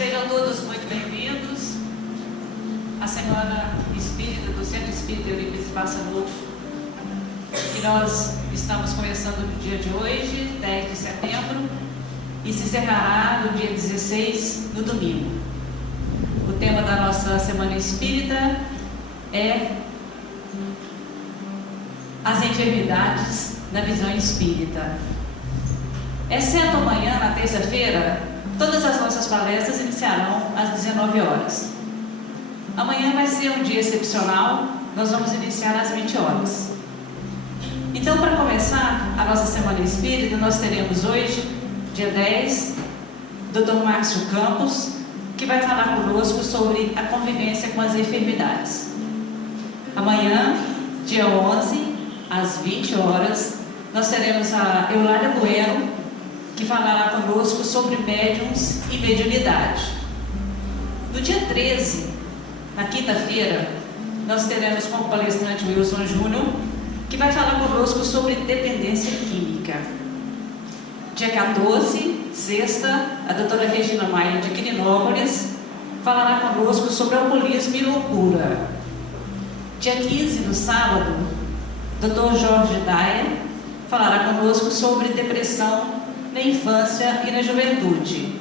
Sejam todos muito bem-vindos à Semana Espírita do Centro Espírita Eurípides Passanufo, que nós estamos começando no dia de hoje, 10 de setembro, e se encerrará no dia 16, no domingo. O tema da nossa Semana Espírita é as enfermidades da visão espírita. Exceto amanhã, na terça-feira, todas as nossas palestras iniciarão às 19 horas. Amanhã vai ser um dia excepcional, nós vamos iniciar às 20 horas. Então, para começar a nossa Semana Espírita, nós teremos hoje, dia 10, Dr. Márcio Campos, que vai falar conosco sobre a convivência com as enfermidades. Amanhã, dia 11, às 20 horas, nós teremos a Eulália Bueno, que falará conosco sobre médiuns e mediunidade. No dia 13, na quinta-feira, nós teremos como palestrante o Wilson Júnior, que vai falar conosco sobre dependência química. Dia 14, sexta, a doutora Regina Maia de Quirinópolis falará conosco sobre alcoolismo e loucura. Dia 15, no sábado, doutor Jorge Daia falará conosco sobre depressão na infância e na juventude.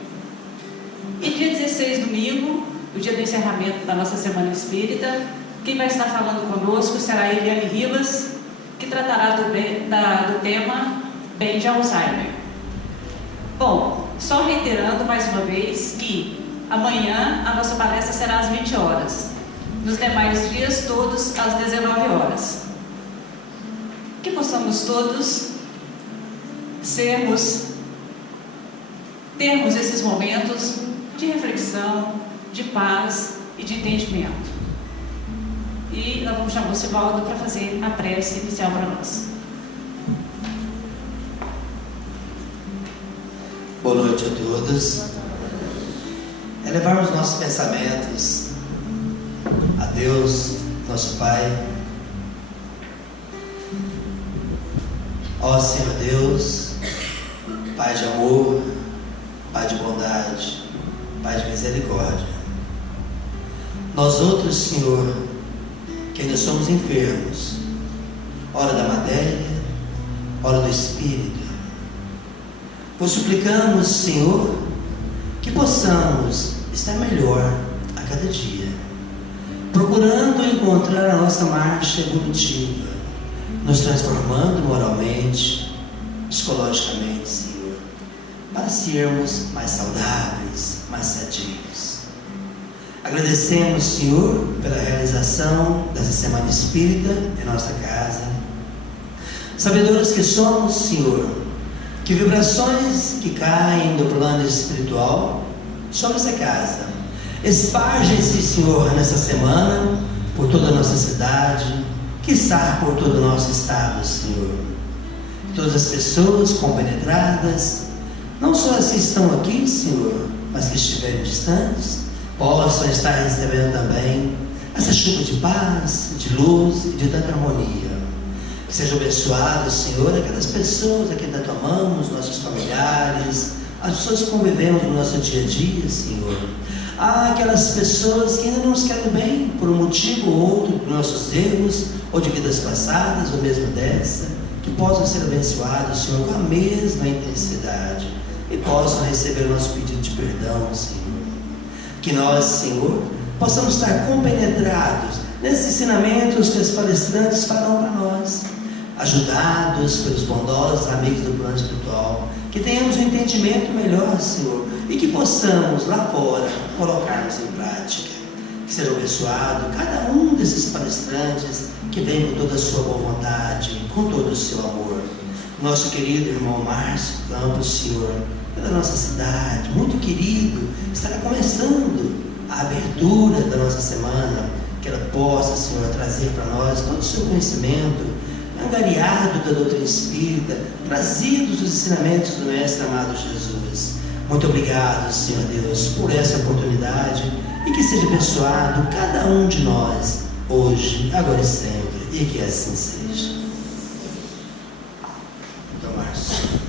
E dia 16, domingo, o dia do encerramento da nossa Semana Espírita, quem vai estar falando conosco será a Eliane Rivas, que tratará do tema bem de Alzheimer. Bom, só reiterando mais uma vez que amanhã a nossa palestra será às 20 horas, nos demais dias todos às 19 horas. Que possamos todos termos esses momentos de reflexão, de paz e de entendimento. E nós vamos chamar o Sivaldo para fazer a prece inicial para nós. Boa noite a todos. Elevarmos nossos pensamentos a Deus, nosso Pai. Ó Senhor Deus, Pai de amor, Pai de bondade, Pai de misericórdia. Nós outros, Senhor, que ainda somos enfermos, ora da matéria, ora do espírito, vos suplicamos, Senhor, que possamos estar melhor a cada dia, procurando encontrar a nossa marcha evolutiva, nos transformando moralmente, psicologicamente, Senhor, para sermos mais saudáveis, mais sadios. Agradecemos, Senhor, pela realização dessa Semana Espírita em nossa casa. Sabedores que somos, Senhor, que vibrações que caem do plano espiritual sobre essa casa espargem-se, Senhor, nessa semana por toda a nossa cidade, quiçá por todo o nosso estado, Senhor. Todas as pessoas compenetradas, não só as que estão aqui, Senhor, mas que estiverem distantes, possam estar recebendo também essa chuva de paz, de luz e de tanta harmonia. Que sejam abençoados, Senhor, aquelas pessoas a quem tanto amamos, nossos familiares, as pessoas que convivemos no nosso dia a dia, Senhor. Aquelas pessoas que ainda não nos querem bem, por um motivo ou outro, por nossos erros ou de vidas passadas, ou mesmo dessa, que possam ser abençoados, Senhor, com a mesma intensidade e possam receber o nosso pedido de perdão, Senhor. Que nós, Senhor, possamos estar compenetrados nesses ensinamentos que os palestrantes farão para nós, ajudados pelos bondosos amigos do plano espiritual, que tenhamos um entendimento melhor, Senhor, e que possamos lá fora colocarmos em prática. Que seja abençoado cada um desses palestrantes que vem com toda a sua boa vontade, com todo o seu amor. Nosso querido irmão Márcio Campos, Senhor, da nossa cidade, muito querido, estará começando a abertura da nossa semana, que ela possa, Senhor, trazer para nós todo o seu conhecimento, angariado da doutrina espírita, trazidos os ensinamentos do Mestre amado Jesus. Muito obrigado, Senhor Deus, por essa oportunidade, e que seja abençoado cada um de nós, hoje, agora e sempre, e que assim seja. Então, Márcio.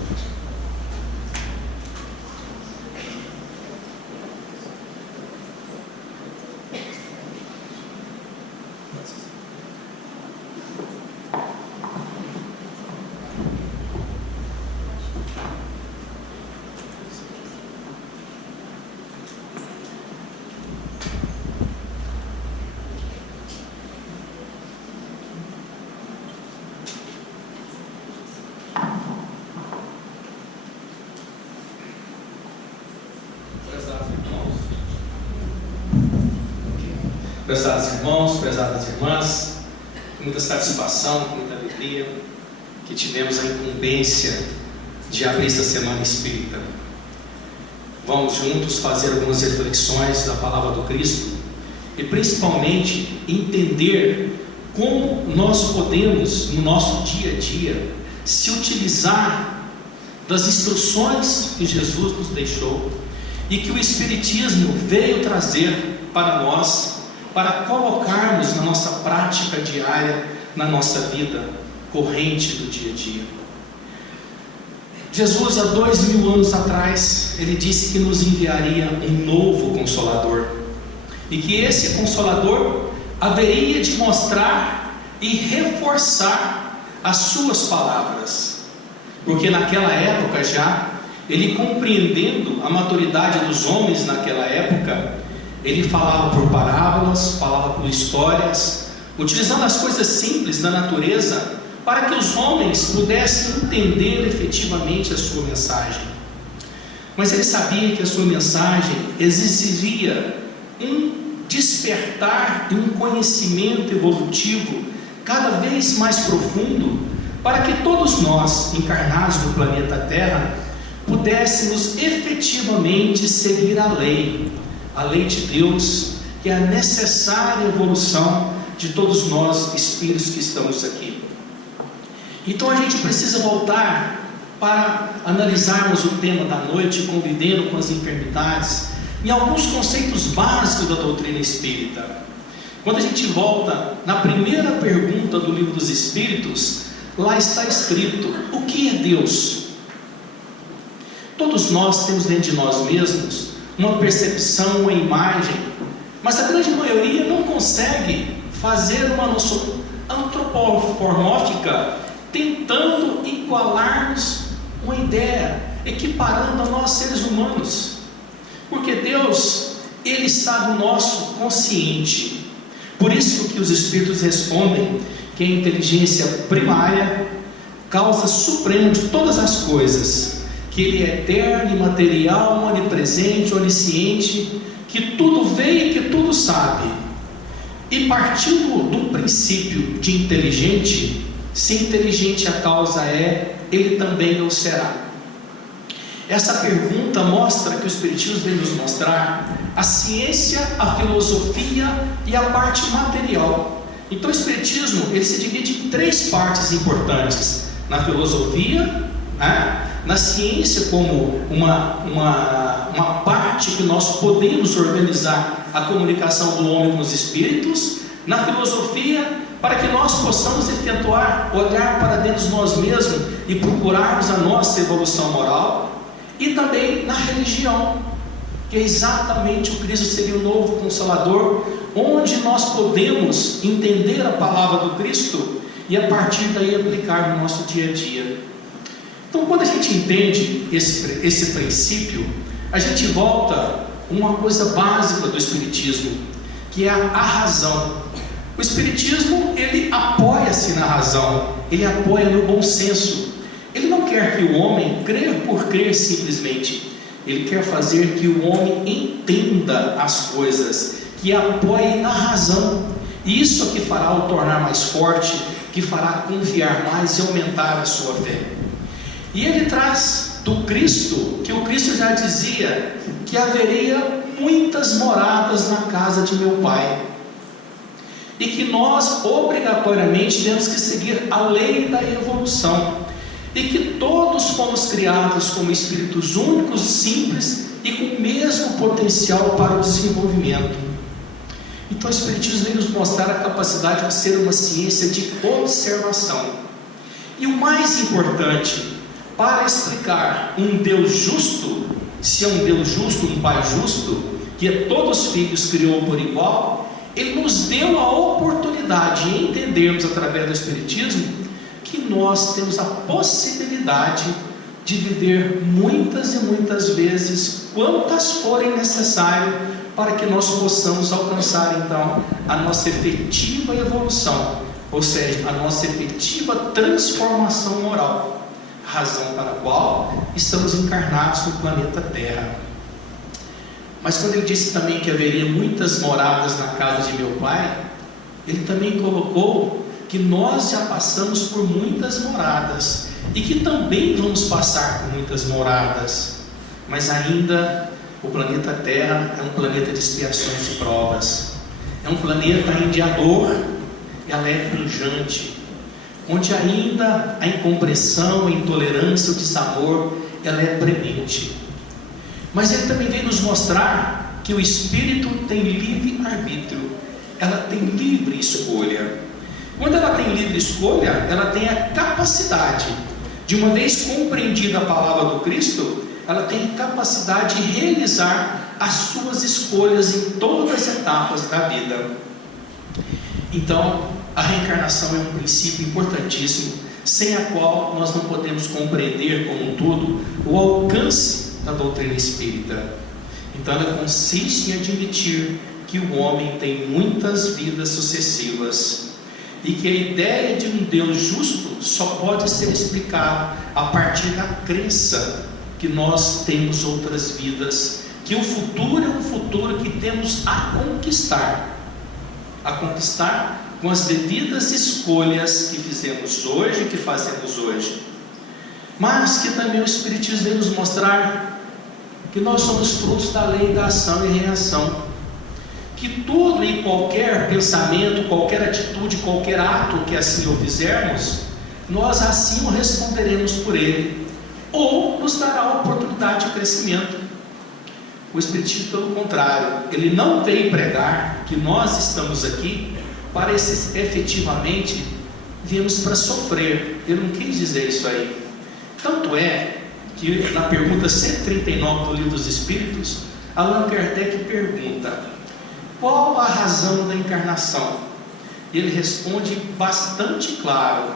Prezados irmãos, prezadas irmãs, com muita satisfação, com muita alegria que tivemos a incumbência de abrir esta semana espírita. Vamos juntos fazer algumas reflexões da palavra do Cristo e principalmente entender como nós podemos, no nosso dia a dia, se utilizar das instruções que Jesus nos deixou e que o Espiritismo veio trazer para nós, para colocarmos na nossa prática diária, na nossa vida corrente do dia a dia. Jesus, há 2000 anos atrás, Ele disse que nos enviaria um novo Consolador, e que esse Consolador haveria de mostrar e reforçar as suas palavras, porque naquela época já, Ele compreendendo a maturidade dos homens naquela época, Ele falava por parábolas, falava por histórias, utilizando as coisas simples da natureza, para que os homens pudessem entender efetivamente a sua mensagem. Mas Ele sabia que a sua mensagem exigiria um despertar e um conhecimento evolutivo cada vez mais profundo, para que todos nós, encarnados no planeta Terra, pudéssemos efetivamente seguir a lei de Deus, que é a necessária evolução de todos nós espíritos que estamos aqui. Então a gente precisa voltar para analisarmos o tema da noite, convivendo com as enfermidades, em alguns conceitos básicos da doutrina espírita. Quando a gente volta na primeira pergunta do Livro dos Espíritos, lá está escrito: o que é Deus? Todos nós temos dentro de nós mesmos uma percepção, uma imagem, mas a grande maioria não consegue fazer uma noção antropomórfica, tentando igualar-nos uma ideia, equiparando a nós seres humanos, porque Deus, Ele está no nosso consciente. Por isso que os Espíritos respondem que a inteligência primária, causa suprema de todas as coisas, que Ele é eterno, imaterial, onipresente, onisciente, que tudo vê e que tudo sabe. E partindo do princípio de inteligente, se inteligente a causa é, Ele também o será. Essa pergunta mostra que o Espiritismo vem nos mostrar a ciência, a filosofia e a parte material. Então o Espiritismo, ele se divide em 3 partes importantes: na filosofia, na ciência, como uma parte que nós podemos organizar a comunicação do homem com os espíritos; na filosofia, para que nós possamos efetuar, olhar para dentro de nós mesmos e procurarmos a nossa evolução moral; e também na religião, que é exatamente o Cristo seria o novo Consolador, onde nós podemos entender a palavra do Cristo e a partir daí aplicar no nosso dia a dia. Então, quando a gente entende esse princípio, a gente volta a uma coisa básica do Espiritismo, que é a razão. O Espiritismo, ele apoia-se na razão, ele apoia no bom senso. Ele não quer que o homem crer por crer simplesmente. Ele quer fazer que o homem entenda as coisas, que apoie na razão. Isso é que fará o tornar mais forte, que fará confiar mais e aumentar a sua fé. E ele traz do Cristo, que o Cristo já dizia que haveria muitas moradas na casa de meu Pai, e que nós obrigatoriamente temos que seguir a lei da evolução, e que todos fomos criados como espíritos únicos, simples e com o mesmo potencial para o desenvolvimento. Então o Espiritismo vem nos mostrar a capacidade de ser uma ciência de observação. E o mais importante, para explicar um Deus justo, se é um Deus justo, um Pai justo, que a todos os filhos criou por igual, Ele nos deu a oportunidade de entendermos através do Espiritismo que nós temos a possibilidade de viver muitas e muitas vezes, quantas forem necessárias, para que nós possamos alcançar então a nossa efetiva evolução, ou seja, a nossa efetiva transformação moral, razão para a qual estamos encarnados no planeta Terra. Mas quando ele disse também que haveria muitas moradas na casa de meu Pai, ele também colocou que nós já passamos por muitas moradas e que também vamos passar por muitas moradas, mas ainda o planeta Terra é um planeta de expiações e provas, é um planeta onde a dor ela é pungente, onde ainda a incompreensão, a intolerância, o desamor ela é premente. Mas ele também vem nos mostrar que o espírito tem livre arbítrio, ela tem livre escolha. Quando ela tem livre escolha, ela tem a capacidade de, uma vez compreendida a palavra do Cristo, ela tem a capacidade de realizar as suas escolhas em todas as etapas da vida. Então, a reencarnação é um princípio importantíssimo, sem a qual nós não podemos compreender como um todo o alcance da doutrina espírita. Então ela consiste em admitir que o homem tem muitas vidas sucessivas e que a ideia de um Deus justo só pode ser explicada a partir da crença que nós temos outras vidas, que o futuro é um futuro que temos a conquistar com as devidas escolhas que fizemos hoje, que fazemos hoje. Mas que também o Espiritismo vem nos mostrar que nós somos frutos da lei da ação e reação, que tudo e qualquer pensamento, qualquer atitude, qualquer ato que assim o fizermos, nós assim o responderemos por ele, ou nos dará a oportunidade de crescimento. O Espiritismo, pelo contrário, ele não veio pregar que nós estamos aqui para efetivamente viemos para sofrer. Ele não quis dizer isso aí. Tanto é que na pergunta 139 do Livro dos Espíritos, Allan Kardec pergunta: qual a razão da encarnação? E ele responde bastante claro: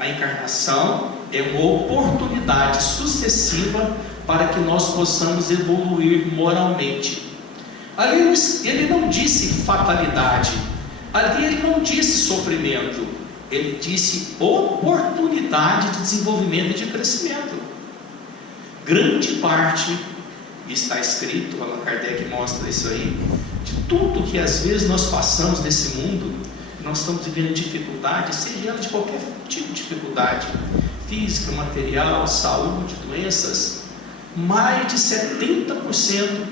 a encarnação é uma oportunidade sucessiva para que nós possamos evoluir moralmente. Ali ele não disse fatalidade, ali ele não disse sofrimento, ele disse oportunidade de desenvolvimento e de crescimento. Grande parte, está escrito, Allan Kardec mostra isso aí, de tudo que às vezes nós passamos nesse mundo, nós estamos vivendo dificuldade, seja ela de qualquer tipo de dificuldade, física, material, saúde, doenças, mais de 70%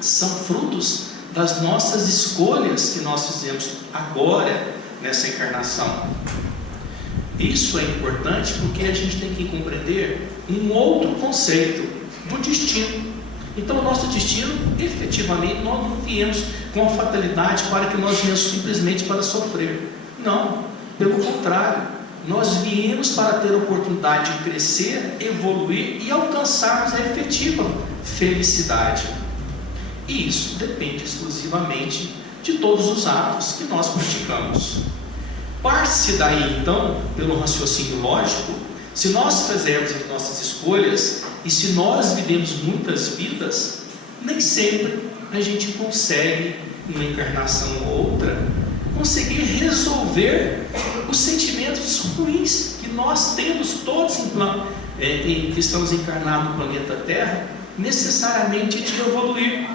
são frutos das nossas escolhas que nós fizemos agora nessa encarnação. Isso é importante porque a gente tem que compreender um outro conceito do destino. Então o nosso destino, efetivamente, nós não viemos com a fatalidade para que nós viemos simplesmente para sofrer. Não, pelo contrário, nós viemos para ter a oportunidade de crescer, evoluir e alcançarmos a efetiva felicidade. E isso depende exclusivamente de todos os atos que nós praticamos. Parte-se daí, então, pelo raciocínio lógico, se nós fizermos as nossas escolhas e se nós vivemos muitas vidas, nem sempre a gente consegue, numa encarnação ou outra, conseguir resolver os sentimentos ruins que nós temos todos que estamos encarnados no planeta Terra, necessariamente de evoluir.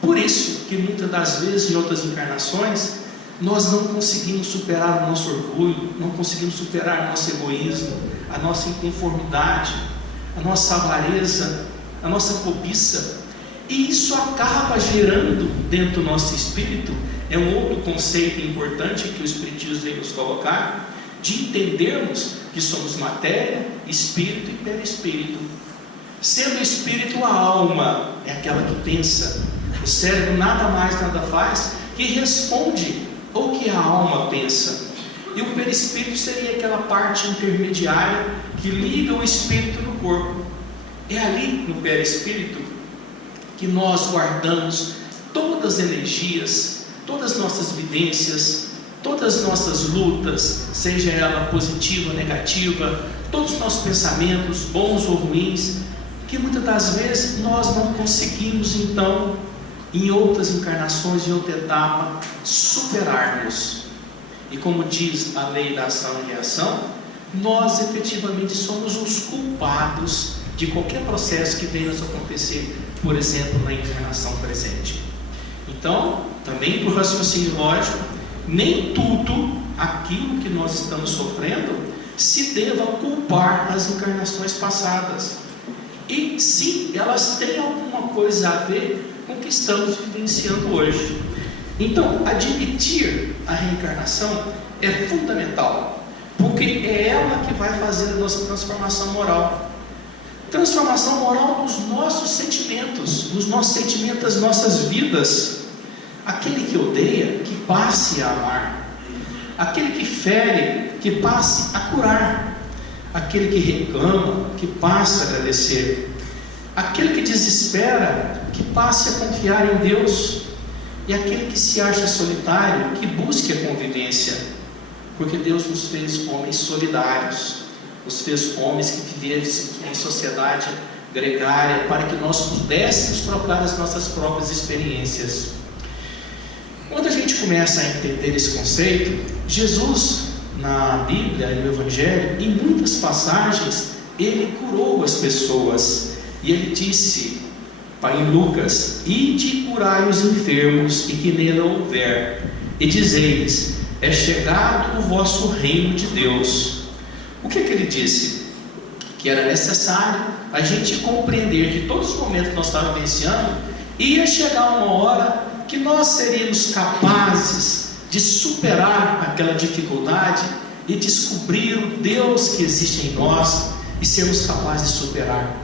Por isso que muitas das vezes em outras encarnações nós não conseguimos superar o nosso orgulho, não conseguimos superar o nosso egoísmo, a nossa inconformidade, a nossa avareza, a nossa cobiça, e isso acaba gerando dentro do nosso espírito, é um outro conceito importante que o Espiritismo vem nos colocar, de entendermos que somos matéria, espírito e perispírito. Sendo o espírito a alma, é aquela que pensa, o cérebro nada mais nada faz que responde ao que a alma pensa, e o perispírito seria aquela parte intermediária que liga o espírito no corpo. É ali no perispírito que nós guardamos todas as energias, todas as nossas vivências, todas as nossas lutas, seja ela positiva ou negativa, todos os nossos pensamentos, bons ou ruins, que muitas das vezes nós não conseguimos então, em outras encarnações, em outra etapa, superarmos. E como diz a lei da ação e reação, nós efetivamente somos os culpados de qualquer processo que venha nos acontecer, por exemplo, na encarnação presente. Então, também por raciocínio lógico, nem tudo aquilo que nós estamos sofrendo se deva culpar as encarnações passadas. E sim, elas têm alguma coisa a ver com o que estamos vivenciando hoje. Então, admitir a reencarnação é fundamental, porque é ela que vai fazer a nossa transformação moral. Transformação moral nos nossos sentimentos, das nossas vidas. Aquele que odeia, que passe a amar. Aquele que fere, que passe a curar. Aquele que reclama, que passe a agradecer. Aquele que desespera, que passe a confiar em Deus. E aquele que se acha solitário, que busque a convivência. Porque Deus nos fez homens solidários, nos fez homens que vivessem em sociedade gregária, para que nós pudéssemos trocar as nossas próprias experiências. Quando a gente começa a entender esse conceito, Jesus, na Bíblia e no Evangelho, em muitas passagens, ele curou as pessoas. E ele disse, em Lucas: ide curai os enfermos e que nele houver, e dizei-lhes: é chegado o vosso reino de Deus. O que ele disse? Que era necessário a gente compreender que todos os momentos que nós estávamos vivenciando, ia chegar uma hora que nós seríamos capazes de superar aquela dificuldade e descobrir o Deus que existe em nós e sermos capazes de superar.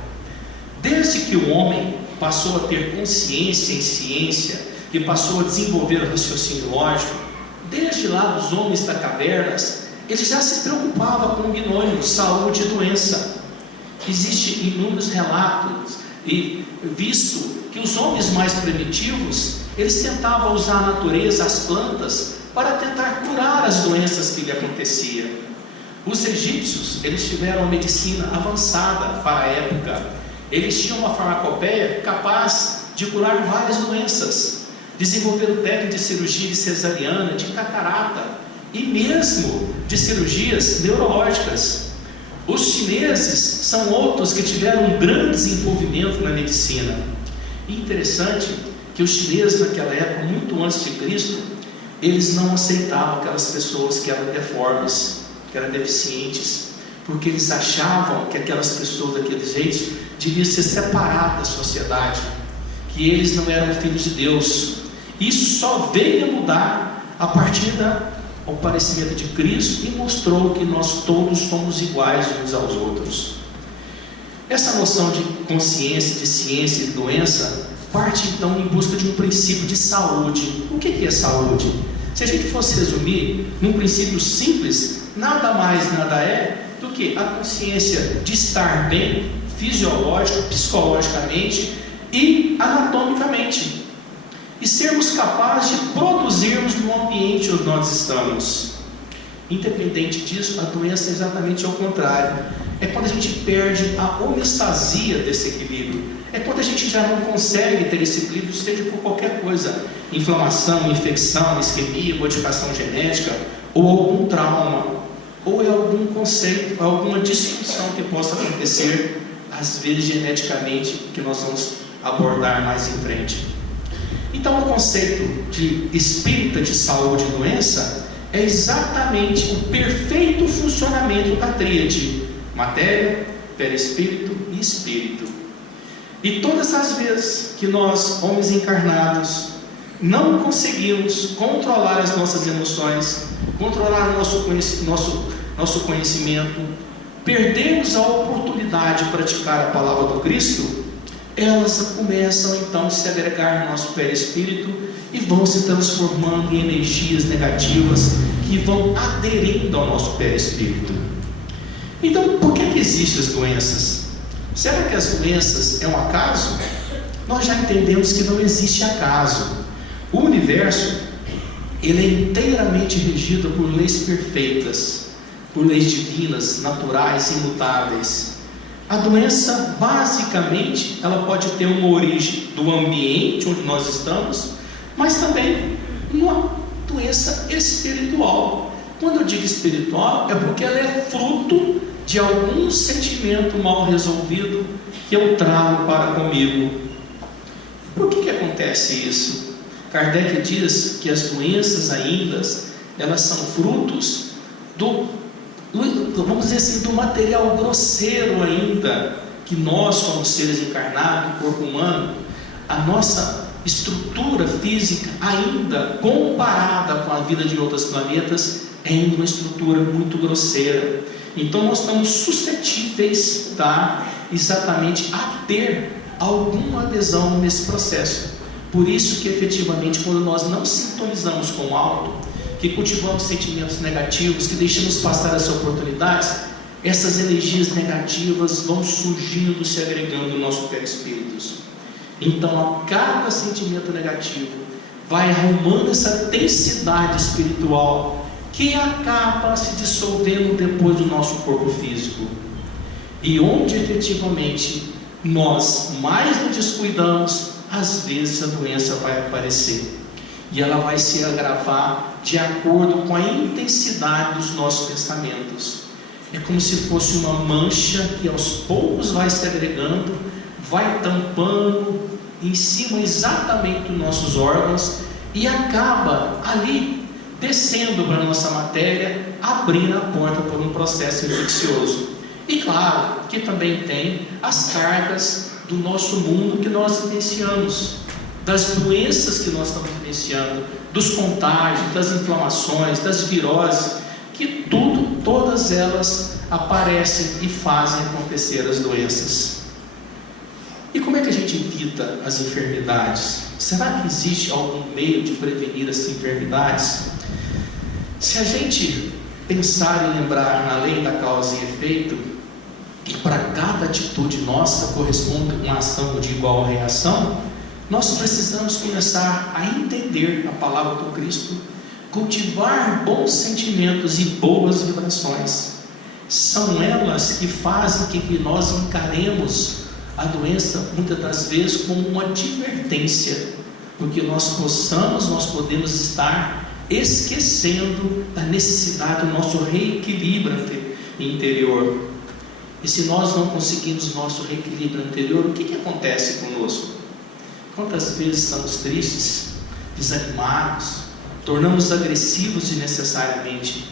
Desde que o homem passou a ter consciência em ciência e passou a desenvolver o raciocínio lógico, desde lá dos homens das cavernas, ele já se preocupava com o binômio saúde e doença. Existem inúmeros relatos e visto que os homens mais primitivos, eles tentavam usar a natureza, as plantas, para tentar curar as doenças que lhe aconteciam. Os egípcios, eles tiveram uma medicina avançada para a época. Eles tinham uma farmacopeia capaz de curar várias doenças. Desenvolveram técnica de cirurgia de cesariana, de catarata e mesmo de cirurgias neurológicas. Os chineses são outros que tiveram um grande desenvolvimento na medicina. E interessante que os chineses naquela época, muito antes de Cristo, eles não aceitavam aquelas pessoas que eram deformes, que eram deficientes, porque eles achavam que aquelas pessoas daquele jeito deviam ser separadas da sociedade, que eles não eram filhos de Deus. Isso só veio a mudar a partir do aparecimento de Cristo e mostrou que nós todos somos iguais uns aos outros. Essa noção de consciência, de ciência e de doença parte então em busca de um princípio de saúde. O que é saúde? Se a gente fosse resumir num princípio simples, nada mais nada é do que a consciência de estar bem fisiológica, psicologicamente e anatomicamente. e sermos capazes de produzirmos no ambiente onde nós estamos. Independente disso, a doença é exatamente ao contrário. É quando a gente perde a homeostasia desse equilíbrio. É quando a gente já não consegue ter esse equilíbrio, seja por qualquer coisa: inflamação, infecção, isquemia, modificação genética, ou algum trauma, ou é algum conceito, alguma disfunção que possa acontecer, às vezes geneticamente, que nós vamos abordar mais em frente. Então, o conceito de espírita de saúde e doença é exatamente o perfeito funcionamento da tríade: matéria, perispírito e espírito. E todas as vezes que nós, homens encarnados, não conseguimos controlar as nossas emoções, controlar nosso conhecimento, perdemos a oportunidade de praticar a palavra do Cristo, elas começam então a se agregar no nosso perispírito e vão se transformando em energias negativas que vão aderindo ao nosso perispírito. Então, por que existem as doenças? Será que as doenças é um acaso? Nós já entendemos que não existe acaso. O universo, ele é inteiramente regido por leis perfeitas, por leis divinas, naturais, imutáveis. A doença, basicamente, ela pode ter uma origem do ambiente onde nós estamos, mas também uma doença espiritual. Quando eu digo espiritual, é porque ela é fruto de algum sentimento mal resolvido que eu trago para comigo. Por que acontece isso? Kardec diz que as doenças ainda, elas são frutos vamos dizer assim, do material grosseiro ainda, que nós somos seres encarnados, corpo humano. A nossa estrutura física ainda, comparada com a vida de outros planetas, é ainda uma estrutura muito grosseira. Então nós estamos suscetíveis, exatamente a ter alguma adesão nesse processo. Por isso que efetivamente, quando nós não sintonizamos com o alto, que cultivamos sentimentos negativos, que deixamos passar as oportunidades, essas energias negativas vão surgindo, se agregando no nosso perispírito. Então, a cada sentimento negativo vai arrumando essa densidade espiritual que acaba se dissolvendo depois do nosso corpo físico. E onde efetivamente nós mais nos descuidamos, às vezes a doença vai aparecer. E ela vai se agravar de acordo com a intensidade dos nossos pensamentos. É como se fosse uma mancha que aos poucos vai se agregando, vai tampando em cima exatamente dos nossos órgãos e acaba ali descendo para a nossa matéria, abrindo a porta por um processo infeccioso. E claro que também tem as cargas do nosso mundo que nós vivenciamos, das doenças que nós estamos vivenciando, dos contágios, das inflamações, das viroses, que todas elas aparecem e fazem acontecer as doenças. E como é que a gente evita as enfermidades? Será que existe algum meio de prevenir as enfermidades? Se a gente pensar e lembrar na lei da causa e efeito, que para cada atitude nossa corresponde uma ação de igual reação, nós precisamos começar a entender a palavra do Cristo, cultivar bons sentimentos e boas vibrações. São elas que fazem que nós encaremos a doença, muitas das vezes, como uma advertência, porque nós podemos estar esquecendo da necessidade do nosso reequilíbrio interior. E se nós não conseguimos nosso reequilíbrio interior, o que acontece conosco? Quantas vezes estamos tristes, desanimados, tornamos agressivos desnecessariamente?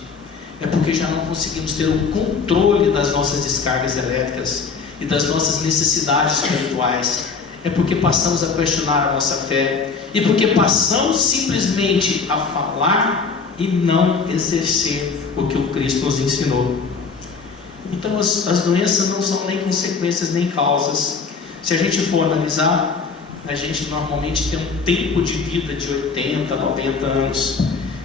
É porque já não conseguimos ter o controle das nossas descargas elétricas e das nossas necessidades espirituais. É porque passamos a questionar a nossa fé, e porque passamos simplesmente a falar e não exercer o que o Cristo nos ensinou. Então as doenças não são nem consequências nem causas. Se a gente for analisar, a gente normalmente tem um tempo de vida de 80, 90 anos.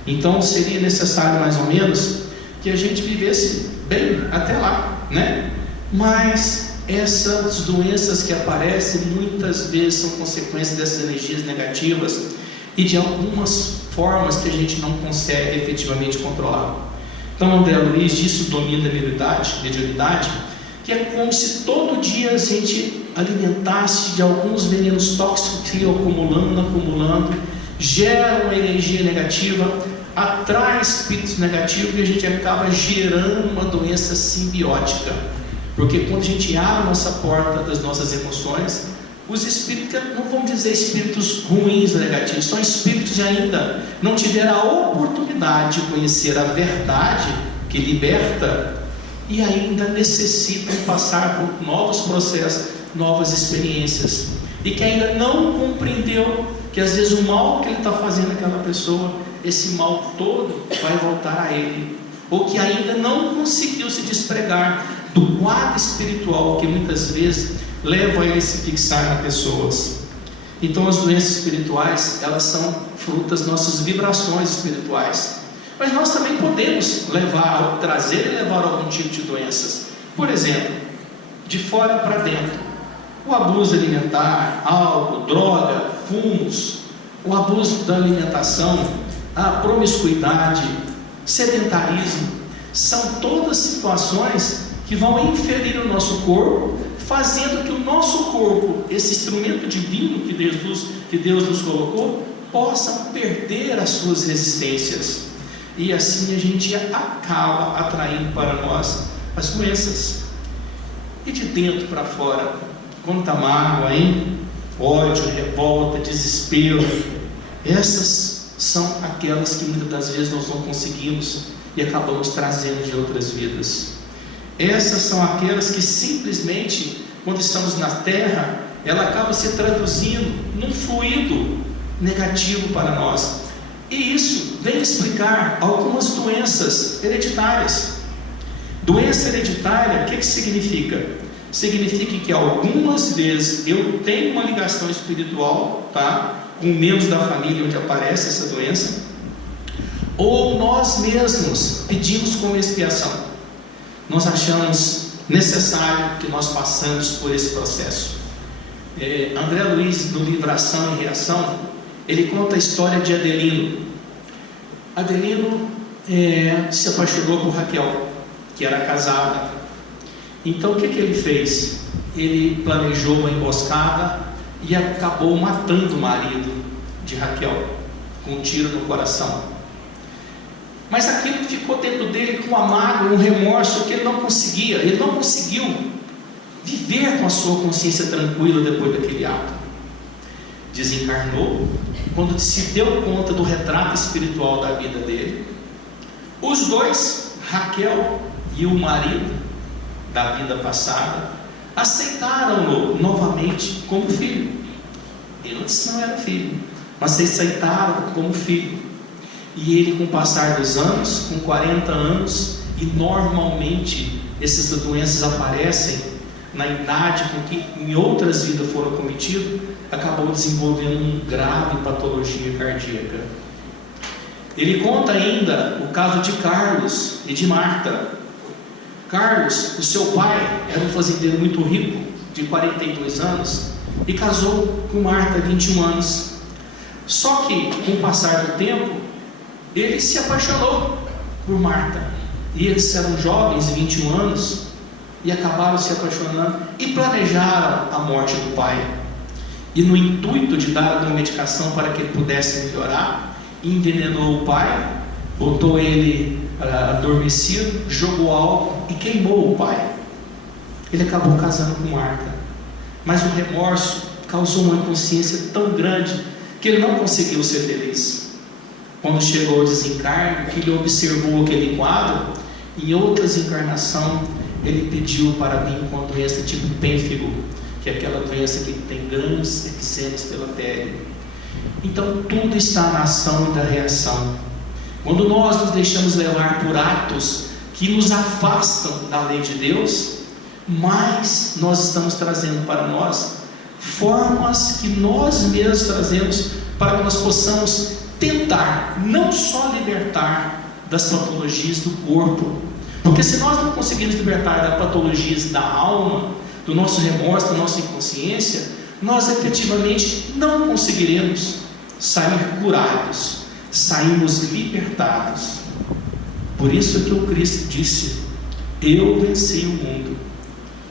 Então seria necessário mais ou menos que a gente vivesse bem até lá, né? Mas essas doenças que aparecem muitas vezes são consequências dessas energias negativas, e de algumas formas que a gente não consegue efetivamente controlar. Então André Luiz disse o domínio da mediunidade, que é como se todo dia a gente alimentasse de alguns venenos tóxicos que iam acumulando, gera uma energia negativa, atrai espíritos negativos e a gente acaba gerando uma doença simbiótica. Porque quando a gente abre a nossa porta das nossas emoções, os espíritos, não vamos dizer espíritos ruins ou negativos, são espíritos que ainda não tiveram a oportunidade de conhecer a verdade que liberta e ainda necessitam passar por novos processos, novas experiências, e que ainda não compreendeu que às vezes o mal que ele está fazendo àquela pessoa, esse mal todo vai voltar a ele, ou que ainda não conseguiu se despregar do quadro espiritual que muitas vezes leva a ele se fixar nas pessoas. Então as doenças espirituais, elas são frutas das nossas vibrações espirituais, mas nós também podemos trazer e levar algum tipo de doenças. Por exemplo, de fora para dentro, o abuso alimentar, álcool, droga, fumos, o abuso da alimentação, a promiscuidade, sedentarismo, são todas situações que vão inferir o nosso corpo, fazendo que o nosso corpo, esse instrumento divino que Deus nos colocou, possa perder as suas resistências, e assim a gente acaba atraindo para nós as doenças. E de dentro para fora, quanta mágoa, hein? Ódio, revolta, desespero, essas são aquelas que muitas das vezes nós não conseguimos e acabamos trazendo de outras vidas. Essas são aquelas que simplesmente, quando estamos na terra, ela acaba se traduzindo num fluido negativo para nós. E isso vem explicar algumas doenças hereditárias. Doença hereditária, o que significa? Significa que algumas vezes eu tenho uma ligação espiritual, tá? Com membros da família onde aparece essa doença, ou nós mesmos pedimos como expiação. Nós achamos necessário que nós passamos por esse processo. André Luiz, no livro Ação e Reação, ele conta a história de Adelino. Adelino se apaixonou por Raquel, que era casada. Então o que ele fez? Ele planejou uma emboscada e acabou matando o marido de Raquel, com um tiro no coração. Mas aquilo ficou dentro dele com uma mágoa, um remorso que ele não conseguiu viver com a sua consciência tranquila depois daquele ato. Desencarnou, quando se deu conta do retrato espiritual da vida dele, os dois, Raquel e o marido da vida passada, aceitaram-no novamente como filho. Ele antes não era filho, mas aceitaram como filho. E ele, com o passar dos anos, com 40 anos, e normalmente essas doenças aparecem na idade com que em outras vidas foram cometidas, acabou desenvolvendo uma grave patologia cardíaca. Ele conta ainda o caso de Carlos e de Marta. Carlos, o seu pai, era um fazendeiro muito rico, de 42 anos, e casou com Marta, 21 anos. Só que, com o passar do tempo, ele se apaixonou por Marta, e eles eram jovens, 21 anos, e acabaram se apaixonando e planejaram a morte do pai. E no intuito de dar uma medicação para que ele pudesse melhorar, envenenou o pai, botou ele adormecido, jogou álcool e queimou o pai. Ele acabou casando com Marta, mas o remorso causou uma inconsciência tão grande que ele não conseguiu ser feliz. Quando chegou ao desencarne, que ele observou aquele quadro, em outras encarnações ele pediu para vir com a doença tipo pênfigo, que é aquela doença que tem grandes eczemas pela pele. Então tudo está na ação e da reação. Quando nós nos deixamos levar por atos que nos afastam da lei de Deus, mais nós estamos trazendo para nós formas que nós mesmos trazemos para que nós possamos tentar não só libertar das patologias do corpo, porque se nós não conseguirmos libertar das patologias da alma, do nosso remorso, da nossa inconsciência, nós efetivamente não conseguiremos sair curados, saímos libertados. Por isso que o Cristo disse: eu venci o mundo.